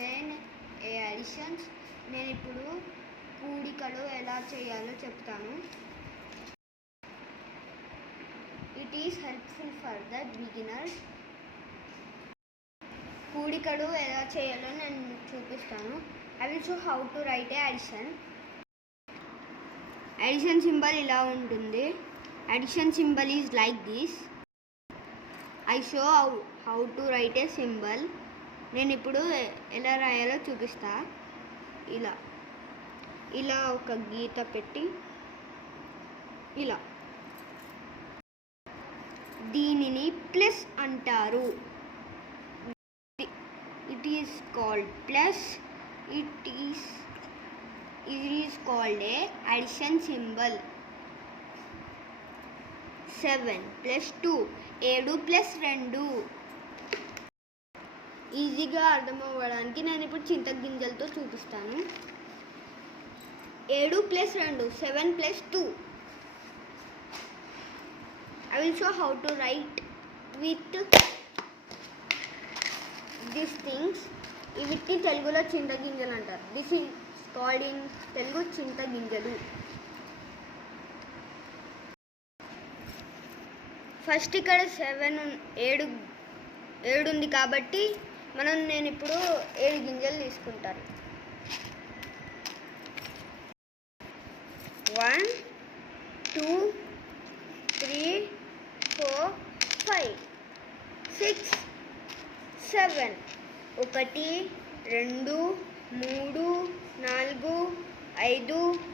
Explain ఏ additions. నేను ఇప్పుడు కూడికలు ఎలా చేయాలో చెప్తాను. It is helpful for the beginners. కూడికలు ఎలా చేయాలో నేను చూపిస్తాను. I will show how to write a addition. Addition symbol ఇలా ఉంటుంది. Addition symbol is like this. I show how to write a symbol. నేను ఇప్పుడు ఎలా రాయాలో చూపిస్తా. ఇలా ఒక గీత పెట్టి ఇలా, దీనిని ప్లస్ అంటారు. It is called plus. It is called a addition symbol. 7 + 2 7 + 2. ఈజీగా అర్థం అవ్వడానికి నేను ఇప్పుడు చింతగింజలతో చూపిస్తాను. 7 + 2 7 + 2. I will show how to write with these things. వీటిని తెలుగులో చింతగింజలు అంటారు. This is called in Telugu చింతగింజలు. ఫస్ట్ ఇక్కడ 7 ఉంది కాబట్టి నేను ఇప్పుడు 7 గింజలు తీసుకుంటాను. 1 2 3 4 5 6 7 1 2 3 4 5 6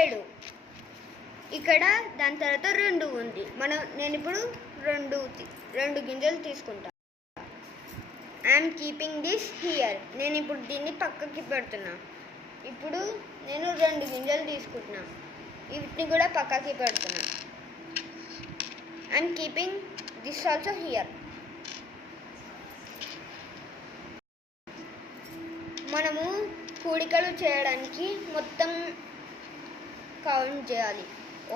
7. ఇక్కడ దాని తర్వాత 2 ఉంది. నేను ఇప్పుడు 2 గింజలు తీసుకుంటాను. I'm keeping this here. నేను ఇప్పుడు దీన్ని పక్కకి పెడుతున్నా. ఇప్పుడు నేను 2 గింజలు తీసుకుంటున్నా. వీటిని కూడా పక్కకి పెడుతున్నా. I'm keeping this also here. మనము కూడికలు చేయడానికి మొత్తం కౌంట్ చేయాలి.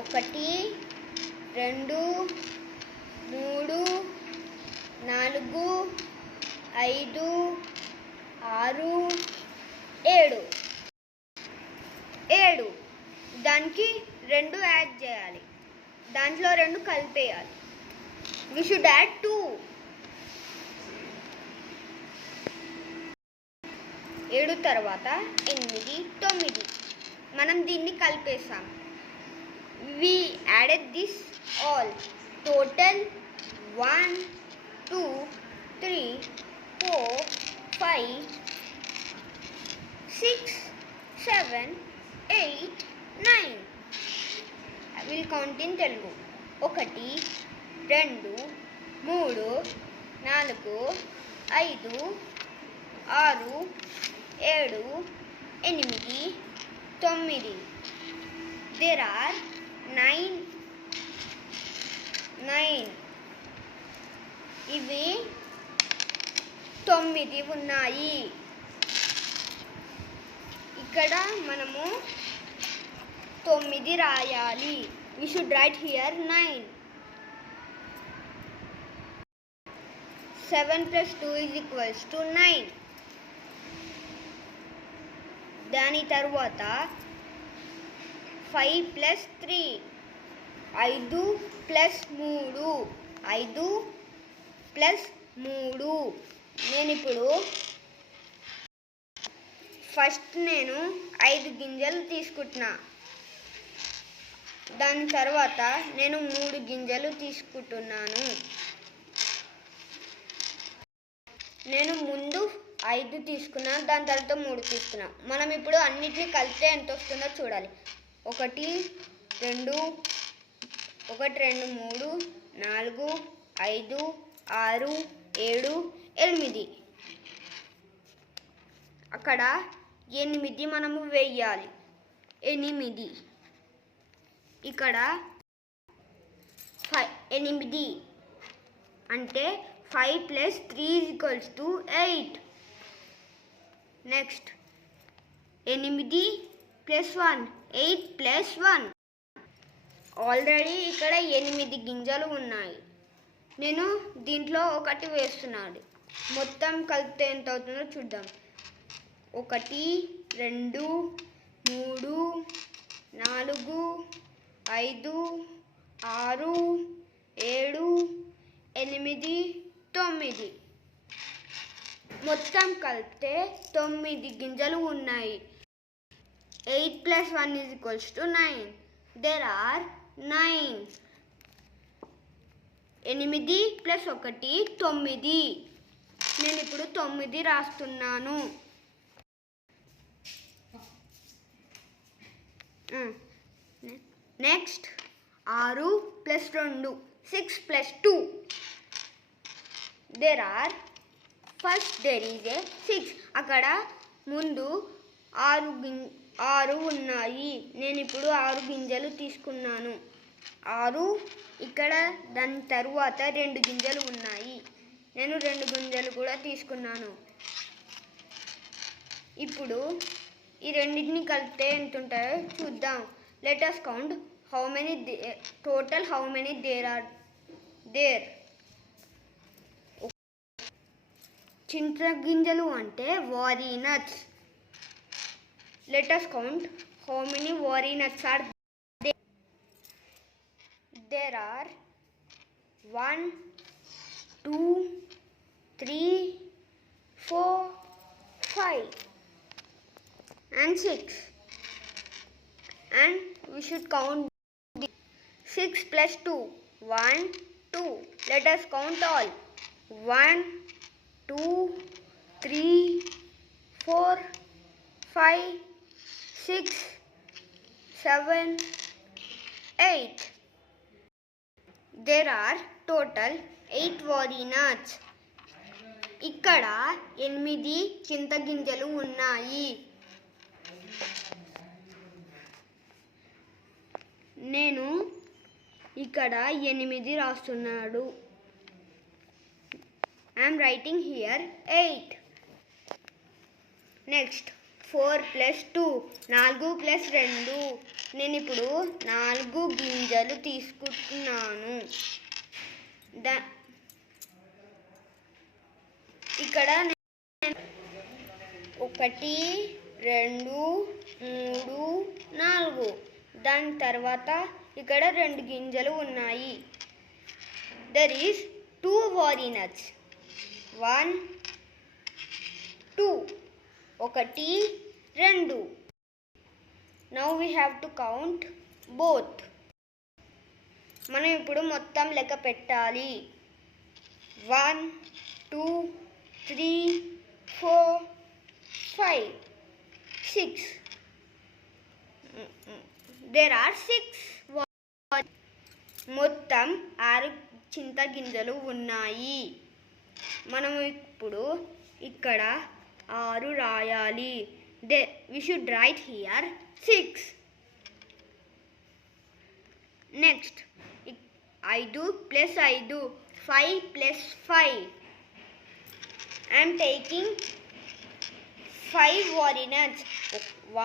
1 2 3 4 5 6 7. దానికి 2 యాడ్ చేయాలి. దాంట్లో 2 కలిపేయాలి. We should add 2. 7 తర్వాత 8 9. మనం దీన్ని కలిపేసాం. We added this all. Total 1 2 3 4 5 6 7 8 9. I will count in Telugu. 1 2 3 4 5 6 7 8 9. There are 9. ఇవి 9 ఉన్నాయి. ఇక్కడ మనము 9 రాయాలి. We should write here 9. 7 + 2 = 9. దాని తర్వాత 5 + 3 5 + 3 5 + 3. నేను ఇప్పుడు ఫస్ట్ 5 గింజలు తీసుకుంటున్నా. దాని తర్వాత నేను 3 గింజలు తీసుకుంటున్నాను. నేను ముందు 5 తీసుకున్నా, దాని తర్వాత 3 తీసుకున్నా. మనం ఇప్పుడు అన్నిటిని కలిపితే ఎంత వస్తుందో చూడాలి. 1 2 1 2 3 4 5 6 7 8. అక్కడ 8 మనము వేయాలి. 8. ఇక్కడ 8 అంటే 5 + 3 = 8. నెక్స్ట్ 8 + 1 8 + 1. ఆల్రెడీ ఇక్కడ 8 గింజలు ఉన్నాయి. నేను దీంట్లో 1 వేస్తున్నాను. మొత్తం కలిపితే ఎంత అవుతుందో చూద్దాం. 1 2 3 4 5 6 7 8 9 మొత్తం కలిపితే 9 గింజలు ఉన్నాయి. 8 + 1 = 9. There are 9. 8 + 1 9. నేను ఇప్పుడు 9 రాస్తున్నాను. నెక్స్ట్ 6 + 2 6 + 2. There is a 6. అక్కడ ముందు 6 ఉన్నాయి. నేను ఇప్పుడు 6 గింజలు తీసుకున్నాను. 6 ఇక్కడ దాని తరువాత 2 గింజలు ఉన్నాయి. నేను 2 గింజలు కూడా తీసుకున్నాను. ఇప్పుడు ఈ రెండింటిని కలిపితే ఎంత ఉంటాయో చూద్దాం. Let us count how many there are there. చింతగింజలు అంటే walnuts. Let us count how many walnuts are there. There are 1 2 3 4 5 and 6. And we should count 6 + 2 1 2. Let us count all. 1 2 3 4 5 6 7 8. There are total 8 walnuts. ఇక్కడ 8 చింతగింజలు ఉన్నాయి. నేను ఇక్కడ 8 రాస్తున్నాడు. I am writing here 8. Next 4 + 2 4 + 2. నేను ఇప్పుడు 4 గింజలు తీసుకుంటున్నాను. ఇక్కడ 1 2 3 4. దాని తర్వాత ఇక్కడ 2 గింజలు ఉన్నాయి. There is 2 walnuts. 1 2 1 2. Now we have to count both. మనం ఇప్పుడు మొత్తం లెక్క పెట్టాలి. 1 2 3 4 5 6. There are 6. మొత్తం 6 చింతగింజలు ఉన్నాయి. మనం ఇప్పుడు ఇక్కడ 6 రాయాలి. We should write here 6. Next 5 + 5 5 + 5. I am taking 5 walnuts.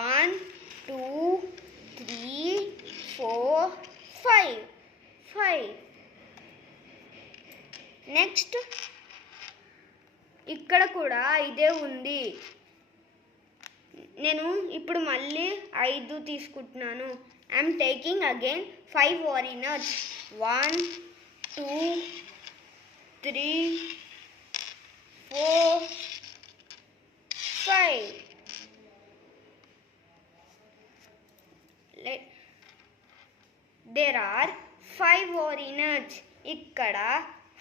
1 2 3 4 5 5. Next ఇక్కడ కూడా ఇదే ఉంది. నేను ఇప్పుడు మళ్ళీ 5 తీసుకుంటున్నాను. I am taking again 5 walnuts. 1 2 3 4 5. There are 5 walnuts. ఇక్కడ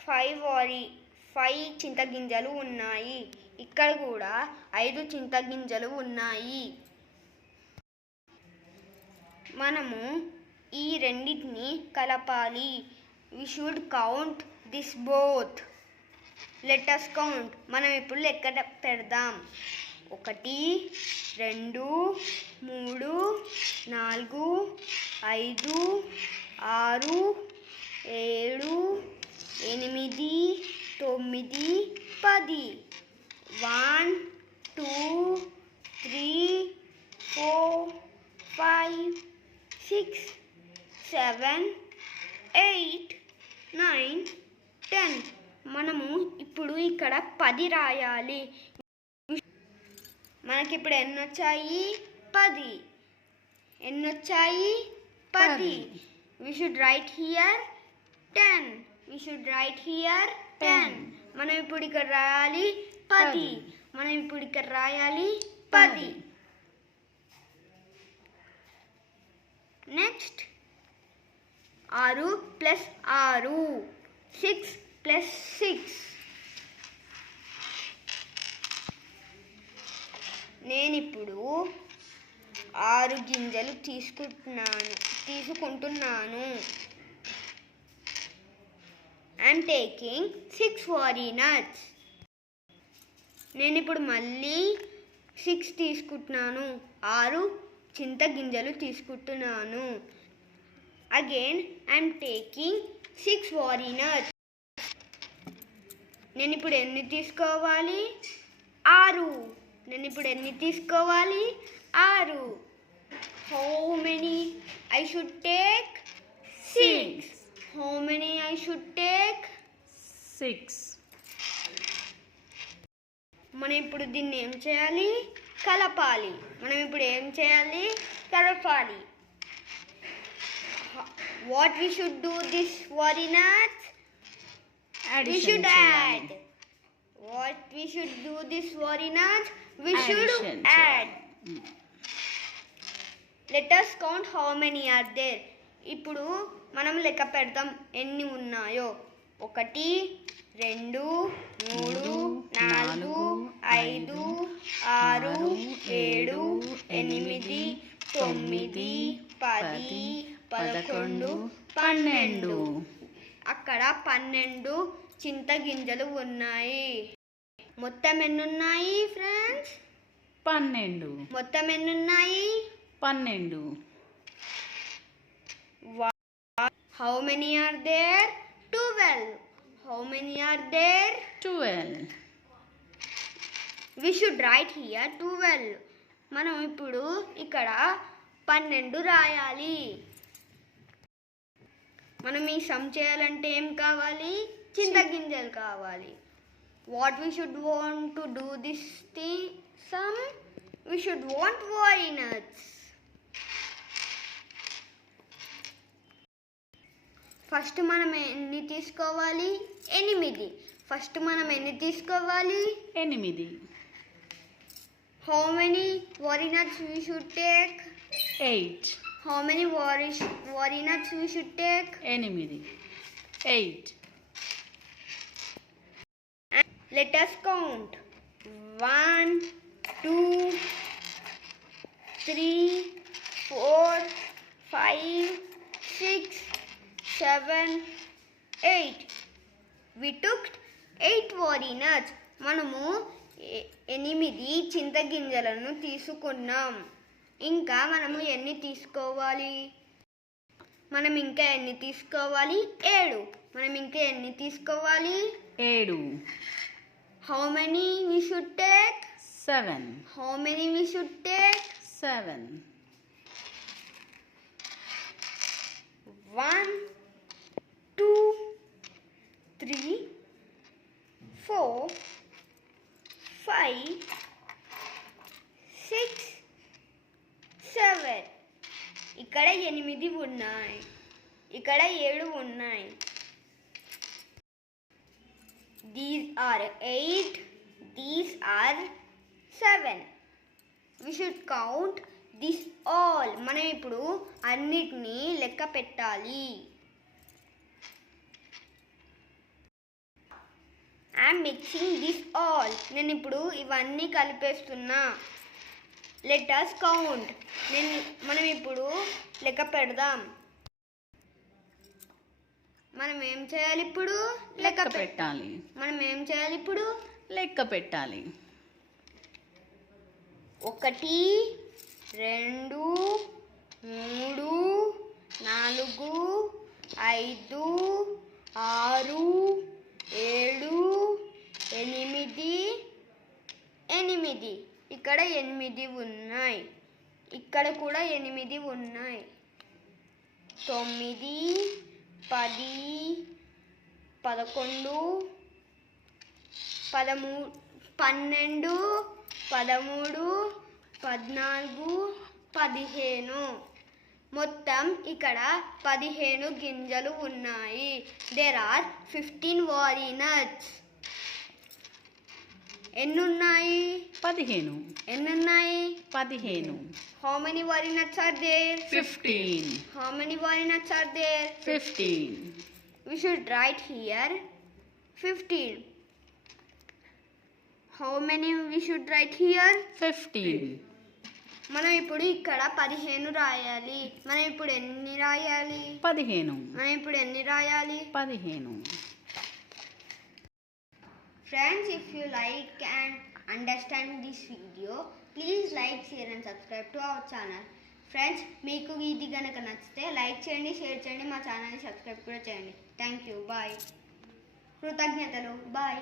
5 చింతగింజలు ఉన్నాయి. ఇక్కడ కూడా 5 చింతగింజలు ఉన్నాయి. మనము ఈ రెండింటిని కలపాలి. We should count this both. Let us count. మనం ఇప్పుడు లెక్క పెడదాం. 1 2 3 4 5 6 7 8 9 10. 1 2 3 4 5 6 7 8 9 10. మనము ఇప్పుడు ఇక్కడ 10 రాయాలి. మనకి ఇప్పుడు ఎన్ని వచ్చాయి? 10. ఎన్ని వచ్చాయి? 10. We should write here 10. We should write here 10. మనం ఇప్పుడు ఇక్కడ రాయాలి 10. మనం ఇప్పుడు ఇక్కడ రాయాలి 10. Next 6 plus 6, 6 plus 6. నేను ఇప్పుడు 6 గింజలు తీసుకుంటున్నాను. I'm taking 6 walnuts. నేను ఇప్పుడు మళ్ళీ 6 తీసుకుంటున్నాను. 6 చింత గింజలు తీసుకుంటున్నాను. Again I'm taking 6 walnuts. నేను ఇప్పుడు ఎన్ని తీసుకోవాలి? 6. నేను ఇప్పుడు ఎన్ని తీసుకోవాలి? 6. How many I should take? 6. How many I should take? 6. మనం ఇప్పుడు దీన్ని ఏం చేయాలి? కలపాలి. మనం ఇప్పుడు ఏం చేయాలి? కలపాలి. What we should do this walnuts? We should add. What we should do this walnuts? We should add. Let us count how many are there. ఇప్పుడు మనం లెక్క పెడతాం ఎన్ని ఉన్నాయో. 1 2 3 4 5 6 7 8 9 10 11 12. అక్కడ 12 చింత గింజలు ఉన్నాయి. మొత్తం ఎన్ని ఉన్నాయి ఫ్రెండ్స్? 12. మొత్తం ఎన్ని ఉన్నాయి? 12. How many are there? 12. How many are there? 12. We should write here 12. మనం ఇప్పుడు ఇక్కడ 12 రాయాలి. మనం ఈ సమ్ చేయాలంటే ఏం కావాలి? చింతగింజలు కావాలి. What we should want to do this thing sum? We should want walnuts. First మనం ఎన్ని తీసుకోవాలి? 8. ఫస్ట్ మనం ఎన్ని తీసుకోవాలి? 8. How many walnuts we should take? 8. How many walnuts we should take? 8. Let us count. 1 2 3 4 5 6 7 8. We took 8 walnuts. మనము 8 చింతగింజలను తీసుకున్నాం. ఇంకా మనము ఎన్ని తీసుకోవాలి? మనం ఇంకా ఎన్ని తీసుకోవాలి? 7. మనం ఇంకా ఎన్ని తీసుకోవాలి? 7. How many we should take? 7. How many we should take? 7. 1 2 3 4 5 6 7. ఇక్కడ 8 ఉన్నాయి. ఇక్కడ 7 ఉన్నాయి. These are 8. These are 7. We should count this all. మనం ఇప్పుడు అన్నిటినీ లెక్క పెట్టాలి. I'm mixing this all. నేను ఇప్పుడు ఇవన్నీ కలిపేస్తున్నా. Let us count. మనం ఇప్పుడు లెక్క పెడదాం. మనం ఏం చేయాలి ఇప్పుడు? లెక్క పెట్టాలి. మనం ఏం చేయాలి ఇప్పుడు? లెక్క పెట్టాలి. 1 2 3 4 5 6 7 8. ఇక్కడ 8 ఉన్నాయి. ఇక్కడ కూడా 8 ఉన్నాయి. 9 10 11 12, 13, 14, 15. మొత్తం ఇక్కడ 15 గింజలు ఉన్నాయి. There are 15 walnuts. ఎన్నున్నాయి? 15. ఎన్నున్నాయి? 15. How many walnuts are there? 15. How many walnuts are there? 15. We should write here 15. How many we should write here? 15. మనం ఇప్పుడు ఇక్కడ 15 రాయాలి. మనం ఇప్పుడు ఎన్ని రాయాలి? 15. మనం ఇప్పుడు ఎన్ని రాయాలి? 15. Friends, if you like and understand this video, please like, share and subscribe to our channel. Friends, మీకు ఇది గనక నచ్చితే లైక్ చేయండి, షేర్ చేయండి, మా ఛానల్ని సబ్స్క్రైబ్ కూడా చేయండి. Thank you. బాయ్. కృతజ్ఞతలు. బాయ్.